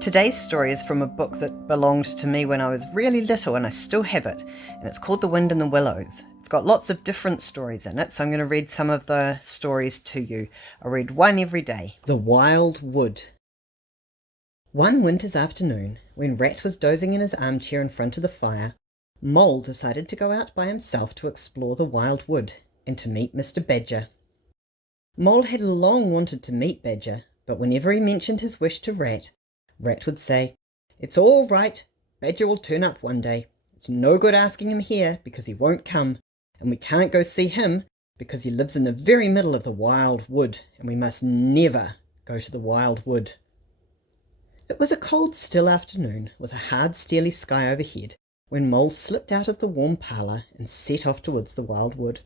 Today's story is from a book that belonged to me when I was really little, and I still have it, and it's called The Wind and the Willows. It's got lots of different stories in it, so I'm going to read some of the stories to you. I read one every day. The Wild Wood. One winter's afternoon, when Rat was dozing in his armchair in front of the fire, Mole decided to go out by himself to explore the wild wood and to meet Mr. Badger. Mole had long wanted to meet Badger, but whenever he mentioned his wish to Rat, Rat would say, "It's all right, Badger will turn up one day. It's no good asking him here because he won't come, and we can't go see him because he lives in the very middle of the wild wood, and we must never go to the wild wood." It was a cold, still afternoon with a hard, steely sky overhead when Mole slipped out of the warm parlour and set off towards the wild wood.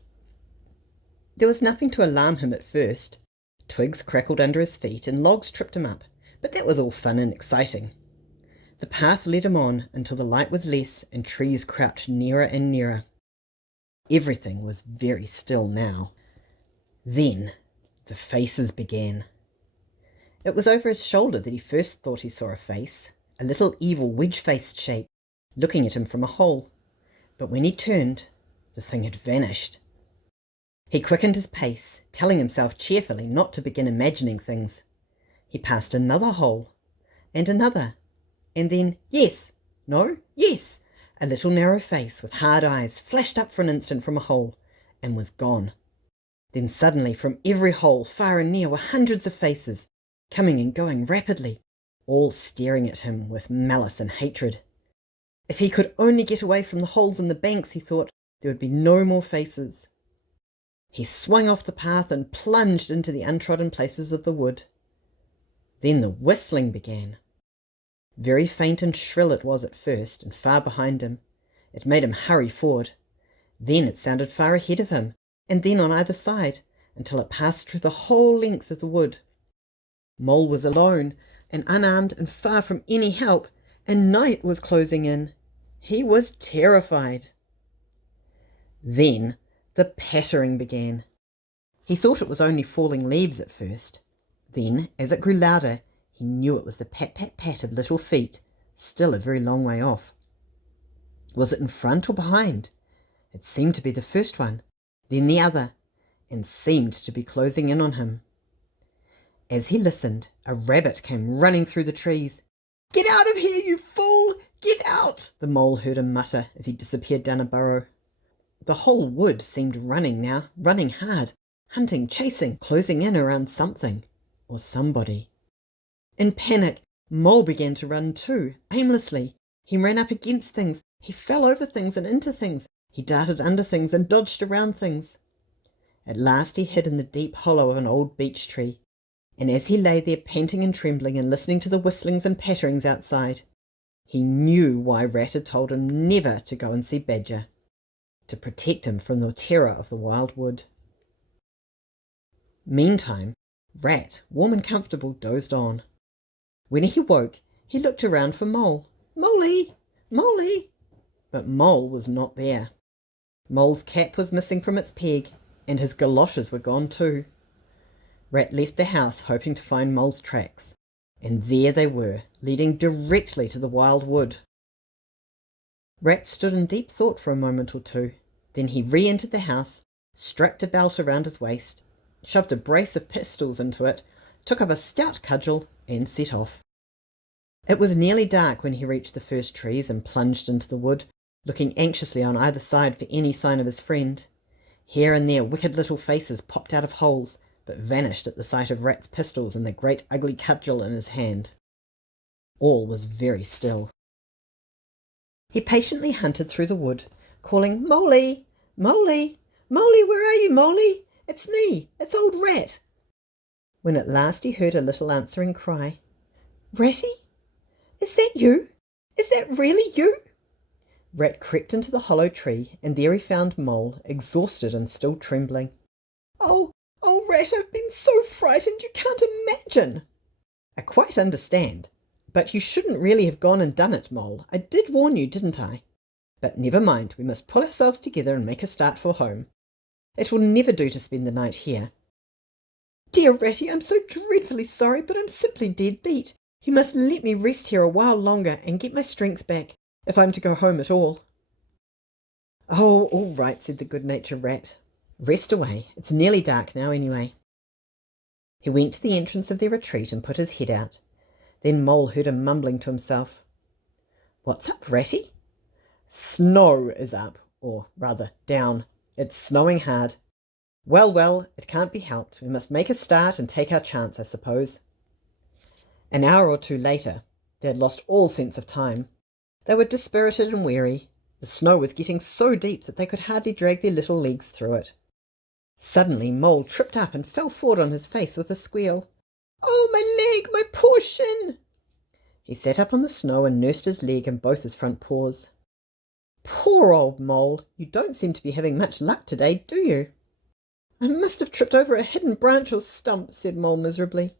There was nothing to alarm him at first. Twigs crackled under his feet and logs tripped him up, but that was all fun and exciting. The path led him on until the light was less and trees crouched nearer and nearer. Everything was very still now. Then the faces began. It was over his shoulder that he first thought he saw a face, a little evil wedge-faced shape, looking at him from a hole. But when he turned, the thing had vanished. He quickened his pace, telling himself cheerfully not to begin imagining things. He passed another hole, and another, and then yes, no, yes, a little narrow face with hard eyes flashed up for an instant from a hole, and was gone. Then suddenly from every hole, far and near, were hundreds of faces, coming and going rapidly, all staring at him with malice and hatred. If he could only get away from the holes in the banks, he thought, there would be no more faces. He swung off the path and plunged into the untrodden places of the wood. Then the whistling began. Very faint and shrill it was at first, and far behind him. It made him hurry forward. Then it sounded far ahead of him, and then on either side, until it passed through the whole length of the wood. Mole was alone, and unarmed, and far from any help, and night was closing in. He was terrified. Then the pattering began. He thought it was only falling leaves at first. Then, as it grew louder, he knew it was the pat-pat-pat of little feet, still a very long way off. Was it in front or behind? It seemed to be the first one, then the other, and seemed to be closing in on him. As he listened, a rabbit came running through the trees. "Get out of here, you fool! Get out!" the mole heard him mutter as he disappeared down a burrow. The whole wood seemed running now, running hard, hunting, chasing, closing in around something or somebody. In panic, Mole began to run too, aimlessly. He ran up against things, he fell over things and into things, he darted under things and dodged around things. At last he hid in the deep hollow of an old beech tree, and as he lay there panting and trembling and listening to the whistlings and patterings outside, he knew why Rat had told him never to go and see Badger, to protect him from the terror of the wild wood. Meantime, Rat, warm and comfortable, dozed on. When he woke, he looked around for Mole. "Moley! Moley!" But Mole was not there. Mole's cap was missing from its peg, and his galoshes were gone too. Rat left the house hoping to find Mole's tracks, and there they were, leading directly to the wild wood. Rat stood in deep thought for a moment or two. Then he re-entered the house, strapped a belt around his waist, shoved a brace of pistols into it, took up a stout cudgel, and set off. It was nearly dark when he reached the first trees and plunged into the wood, looking anxiously on either side for any sign of his friend. Here and there wicked little faces popped out of holes, but vanished at the sight of Rat's pistols and the great ugly cudgel in his hand. All was very still. He patiently hunted through the wood, calling, "Moley! Moley! Moley, where are you, Moley? It's me, it's old Rat." When at last he heard a little answering cry, "Ratty? Is that you? Is that really you?" Rat crept into the hollow tree, and there he found Mole, exhausted and still trembling. Oh, Rat, I've been so frightened you can't imagine." "I quite understand, but you shouldn't really have gone and done it, Mole. I did warn you, didn't I? But never mind, we must pull ourselves together and make a start for home. It will never do to spend the night here." "Dear Ratty, I'm so dreadfully sorry, but I'm simply dead beat. You must let me rest here a while longer and get my strength back, if I'm to go home at all. Oh, all right, said the good-natured rat. Rest away. It's nearly dark now anyway. He went to the entrance of their retreat and put his head out. Then Mole heard him mumbling to himself. What's up, Ratty? Snow is up, or rather down. It's snowing hard. Well, well, it can't be helped. We must make a start and take our chance, I suppose. An hour or two later, they had lost all sense of time. They were dispirited and weary. The snow was getting so deep that they could hardly drag their little legs through it. Suddenly Mole tripped up and fell forward on his face with a squeal. Oh, my leg, my poor shin! He sat up on the snow and nursed his leg and both his front paws. Poor old Mole, you don't seem to be having much luck today, do you? I must have tripped over a hidden branch or stump, said Mole miserably.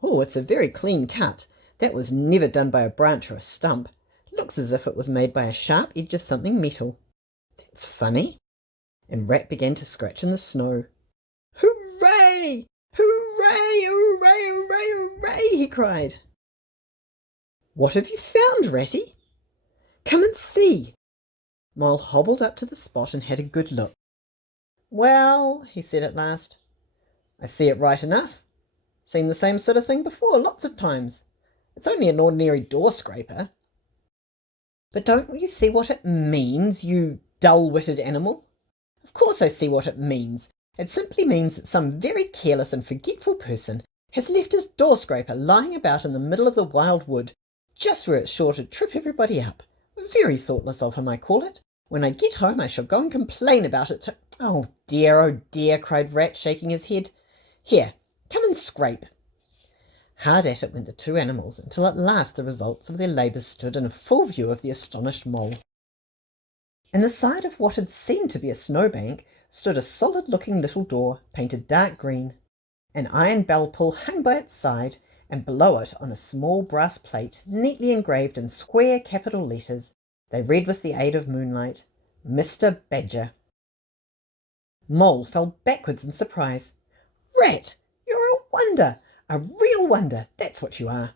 Oh, it's a very clean cut. That was never done by a branch or a stump. Looks as if it was made by a sharp edge of something metal. That's funny. And Rat began to scratch in the snow. Hooray! Hooray! Hooray! Hooray! Hooray! He cried. What have you found, Ratty? Come and see. Mole hobbled up to the spot and had a good look. Well, he said at last, I see it right enough. Seen the same sort of thing before, lots of times. It's only an ordinary door scraper. But don't you see what it means, you dull-witted animal? Of course I see what it means. It simply means that some very careless and forgetful person has left his door scraper lying about in the middle of the wild wood, just where it's sure to trip everybody up. Very thoughtless of him, I call it. When I get home I shall go and complain about it to— Oh dear, cried Rat, shaking his head. Here, come and scrape. Hard at it went the two animals, until at last the results of their labours stood in full view of the astonished Mole. In the side of what had seemed to be a snowbank stood a solid-looking little door, painted dark green. An iron bell-pull hung by its side, and below it, on a small brass plate, neatly engraved in square capital letters, they read with the aid of moonlight, Mr. Badger. Mole fell backwards in surprise. Rat, you're a wonder, a real wonder, that's what you are.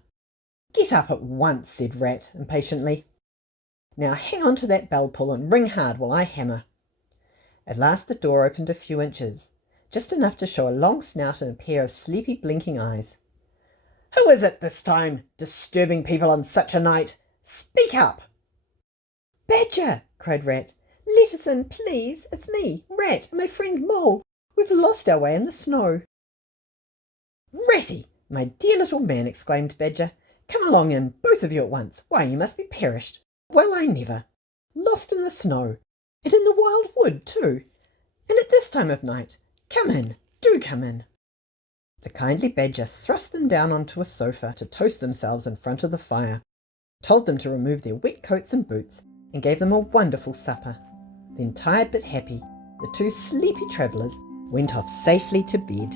Get up at once, said Rat impatiently. Now hang on to that bell-pull and ring hard while I hammer. At last the door opened a few inches, just enough to show a long snout and a pair of sleepy blinking eyes. Who is it this time, disturbing people on such a night? Speak up! Badger, cried Rat. Let us in, please. It's me, Rat, and my friend Mole. We've lost our way in the snow. Ratty, my dear little man, exclaimed Badger. Come along in, both of you at once. Why, you must be perished. Well, I never. Lost in the snow, and in the wild wood too, and at this time of night. Come in, do come in. The kindly Badger thrust them down onto a sofa to toast themselves in front of the fire, told them to remove their wet coats and boots, and gave them a wonderful supper. Then, tired but happy, the two sleepy travellers went off safely to bed.